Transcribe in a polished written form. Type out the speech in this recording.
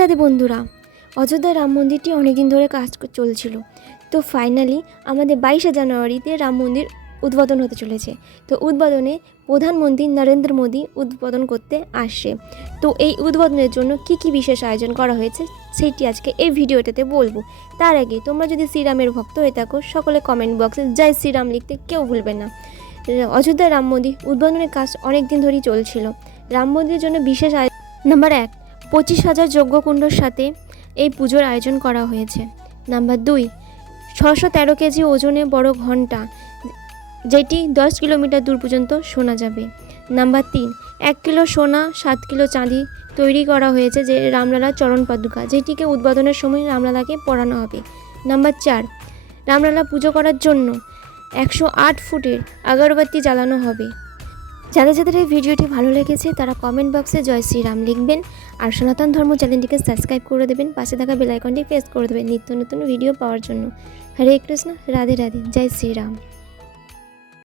রাধে বন্ধুরা, অযোধ্যার রাম মন্দিরটি অনেকদিন ধরে কাজ চলছিল। তো ফাইনালি আমাদের 22শে জানুয়ারিতে রাম মন্দির উদ্বোধন হতে চলেছে। তো উদ্বোধনে প্রধানমন্ত্রী নরেন্দ্র মোদী উদ্বোধন করতে আসছে। তো এই উদ্বোধনের জন্য কি বিশেষ আয়োজন করা হয়েছে সেইটি আজকে এই ভিডিওটাতে বলবো। তার আগে তোমরা যদি শ্রীরামের ভক্ত হয়ে থাকো, সকলে কমেন্ট বক্সে জয় শ্রীরাম লিখতে কেউ ভুলবে না। অযোধ্যার রাম মন্দির উদ্বোধনের কাজ অনেক দিন ধরেই চলছিল। রাম মন্দিরের জন্য বিশেষ নাম্বার 1, 25,000 যজ্ঞকুণ্ডর সাথে এই পুজোর আয়োজন করা হয়েছে। নাম্বার 2, 613 কেজি ওজনে বড় ঘণ্টা, যেটি 10 কিলোমিটার দূর পর্যন্ত শোনা যাবে। নাম্বার 3, 1 কিলো সোনা 7 কিলো চাঁদি তৈরি করা হয়েছে যে রামলালার চরণ পাদুকা, যেটিকে উদ্বোধনের সময় রামলালাকে পরানো হবে। নাম্বার 4, রামলালা পুজো করার জন্য 108 ফুটের আগরবাতি জ্বালানো হবে। যাদের এই ভিডিওটি ভালো লেগেছে তারা কমেন্ট বক্সে জয় শ্রীরাম লিখবেন, আর সনাতন ধর্ম চ্যানেলটিকে সাবস্ক্রাইব করে দেবেন, পাশে থাকা বেল আইকনটি প্রেস করে দেবেন নিত্য নতুন ভিডিও পাওয়ার জন্য। হরে কৃষ্ণ, রাধে রাধে, জয় শ্রীরাম।